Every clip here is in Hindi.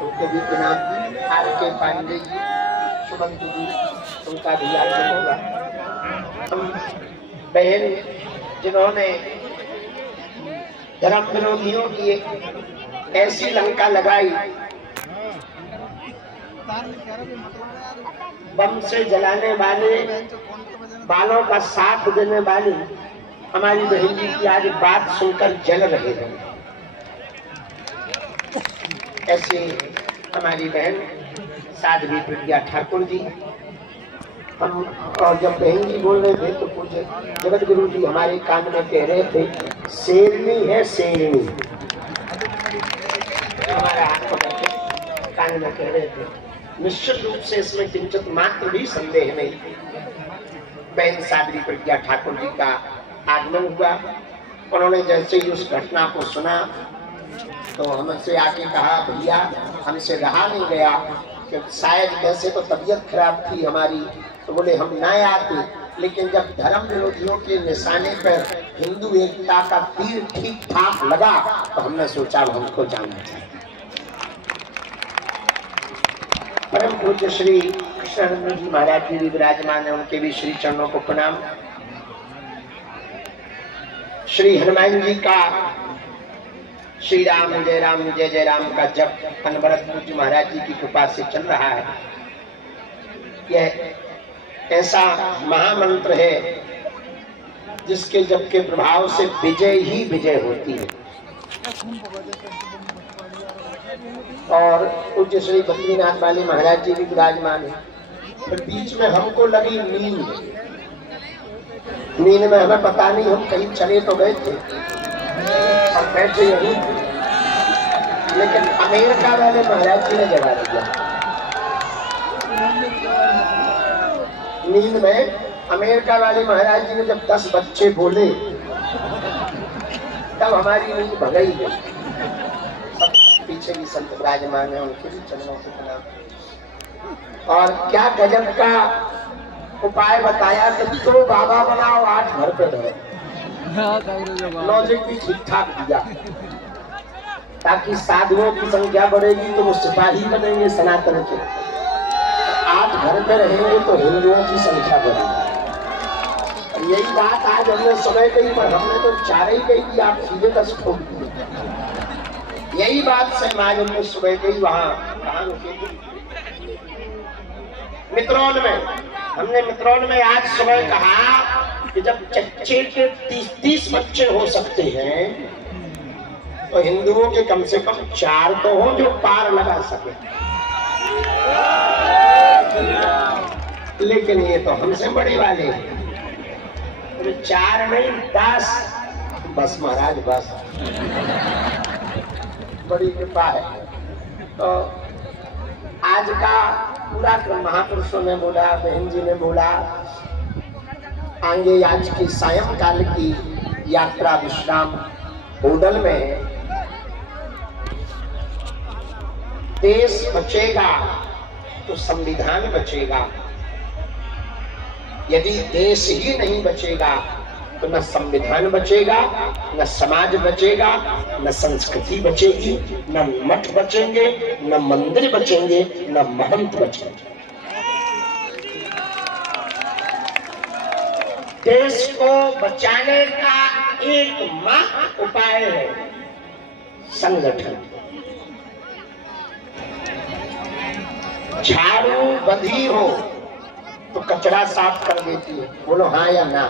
उनके भी बिना आर के पांडे जी, सुमंत जी, उनका भी आगमन हुआ। हम बहन जिन्होंने धर्म विरोधियों की एक ऐसी लंका लगाई, बम से जलाने वाले, बालों का साथ देने वाली हमारी बहन जी की आज बात सुनकर जल रहे हैं। ऐसी हमारी बहन साध्वी प्रज्ञा ठाकुर जी। हम और जब बहन जी बोल रहे थे तो कुछ जगत गुरु जी हमारे कान में कह रहे थे, शेरनी है शेरनी, हमारा हाथ पकड़ के कान में कह रहे थे। निश्चित रूप से इसमें किंचित मात्र भी संदेह नहीं। बहन साध्वी प्रज्ञा ठाकुर जी का आगमन हुआ। उन्होंने जैसे ही उस घटना को सुना तो हमसे आके कहा, भैया हमसे रहा नहीं गया, क्योंकि शायद वैसे तो तबीयत खराब थी हमारी, तो बोले हम ना आते, लेकिन जब धर्म विरोधियों के निशाने पर हिंदू एकता का तीर ठीक ठाक लगा तो हमने सोचा हमको जाना चाहिए। परम पूज्य श्री कृष्णानंद जी महाराज जी भी विराजमान है, उनके भी श्री चरणों को प्रणाम। श्री हनुमान जी का श्री राम जय जय राम का जप अनवरत पूज्य महाराज जी की कृपा से चल रहा है। यह ऐसा महामंत्र है जिसके जप के प्रभाव से विजय ही विजय होती है। और पूज्य श्री बद्रीनाथ वाले महाराज जी भी विराजमान है। फिर बीच में हमको लगी नींद में हमें पता नहीं, हम कहीं चले तो गए थे और बैठे यही, लेकिन अमेरिका वाले महाराज जी ने जगा दिया। नींद में अमेरिका वाले महाराज जी ने जब 10 बच्चे बोले तब हमारी नींद भगाई गई। पीछे भी संत विराजमान है, उनके भी चरणों को प्रणाम। और क्या गजब का उपाय बताया कि तो बाबा बनाओ 8 घर पे रहो। लॉजिक भी ठीक ठाक दिया, ताकि साधुओं की संख्या बढ़ेगी तो वो सिपाही बनेंगे सनातन के। 8 घर पे रहेंगे तो हिंदुओं की संख्या बढ़ेगी। यही बात आज हमने सुनाई गई, पर हमने तो 4 ही गई कि आप सीधे 10 ठोक दिए। यही बात समाज में सुबह गई, वहां कहा मित्रों में, हमने मित्रों में आज सुबह कहा कि जब चच्चे के 30 बच्चे हो सकते हैं तो हिंदुओं के कम से कम 4 तो हो जो पार लगा सके। लेकिन ये तो हमसे बड़े वाले हैं, तो 4 नहीं 10, बस महाराज बस, बड़ी कृपा है। तो आज का पूरा क्रम महापुरुषों ने बोला, बहन जी ने बोला, आगे आज की सायंकाल की यात्रा विश्राम होटल में देश बचेगा तो संविधान बचेगा। यदि देश ही नहीं बचेगा तो न संविधान बचेगा, न समाज बचेगा, न संस्कृति बचेगी, न मठ बचेंगे, न मंदिर बचेंगे, न महंत बचेंगे। देश को बचाने का एकमात्र उपाय है संगठन। झाड़ू बंधी हो तो कचरा साफ कर देती है, बोलो हाँ या ना।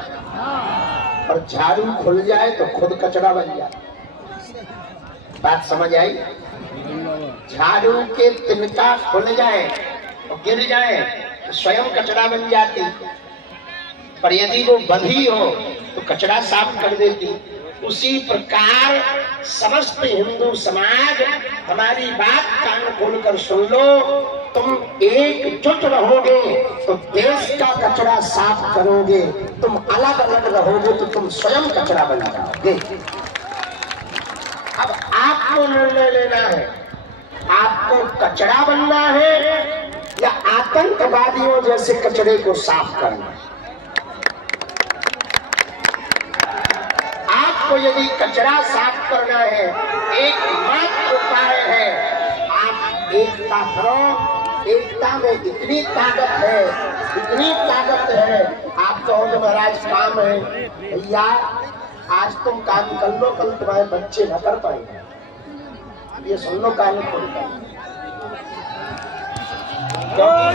और झाड़ू खुल जाए तो खुद कचरा बन जाए। बात समझ आई? झाड़ू के तिनका खुल जाए और गिर जाए तो स्वयं कचरा बन जाती, पर यदि वो बंधी हो तो कचरा साफ कर देती। उसी प्रकार समस्त हिंदू समाज हमारी बात कान खोलकर सुन लो, तुम एकजुट रहोगे तो देश का कचरा साफ करोगे, तुम अलग अलग रहोगे तो तुम स्वयं कचरा बन जाओगे। अब आपको निर्णय लेना है, आपको कचरा बनना है या आतंकवादियों जैसे कचरे को साफ करना है। आप आपको यदि कचरा साफ करना है, एकमात्र उपाय है आप एकता करो। एकता में इतनी ताकत है, इतनी ताकत है। आप कहोगे महाराज काम है, भैया आज तुम काम कर लो, कल तुम्हारे बच्चे न कर पाएंगे। ये सुन लो काम खोल।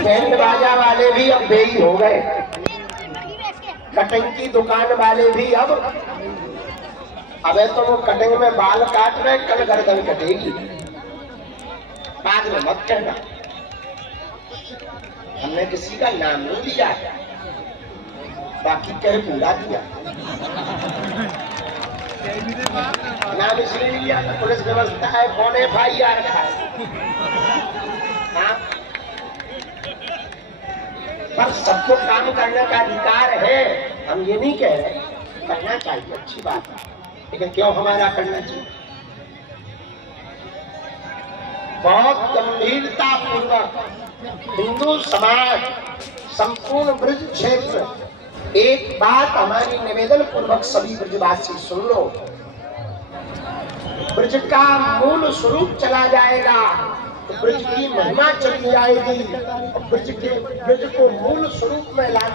बैंड बाजा वाले भी अब बेई हो गए, कटिंग की दुकान वाले भी अब तो वो कटिंग में बाल काट रहे, कल गर्दन कटेगी, बाद में मत कहना हमने किसी का नाम नहीं लिया, बाकी कह पूरा दिया। नाम इसलिए लिया था पुलिस व्यवस्था है, कौन FIR है, पर सबको काम करने का अधिकार है। हम ये नहीं कह रहे, करना चाहिए, अच्छी बात है, लेकिन क्यों हमारा करना चाहिए? बहुत गंभीरता पूर्वक हिंदू समाज, संपूर्ण ब्रज क्षेत्र, एक बात हमारी निवेदन पूर्वक सभी ब्रजवासी सुन लो। ब्रज का मूल स्वरूप चला जाएगा तो ब्रज की महिमा चली जाएगी। ब्रज को मूल स्वरूप में लाना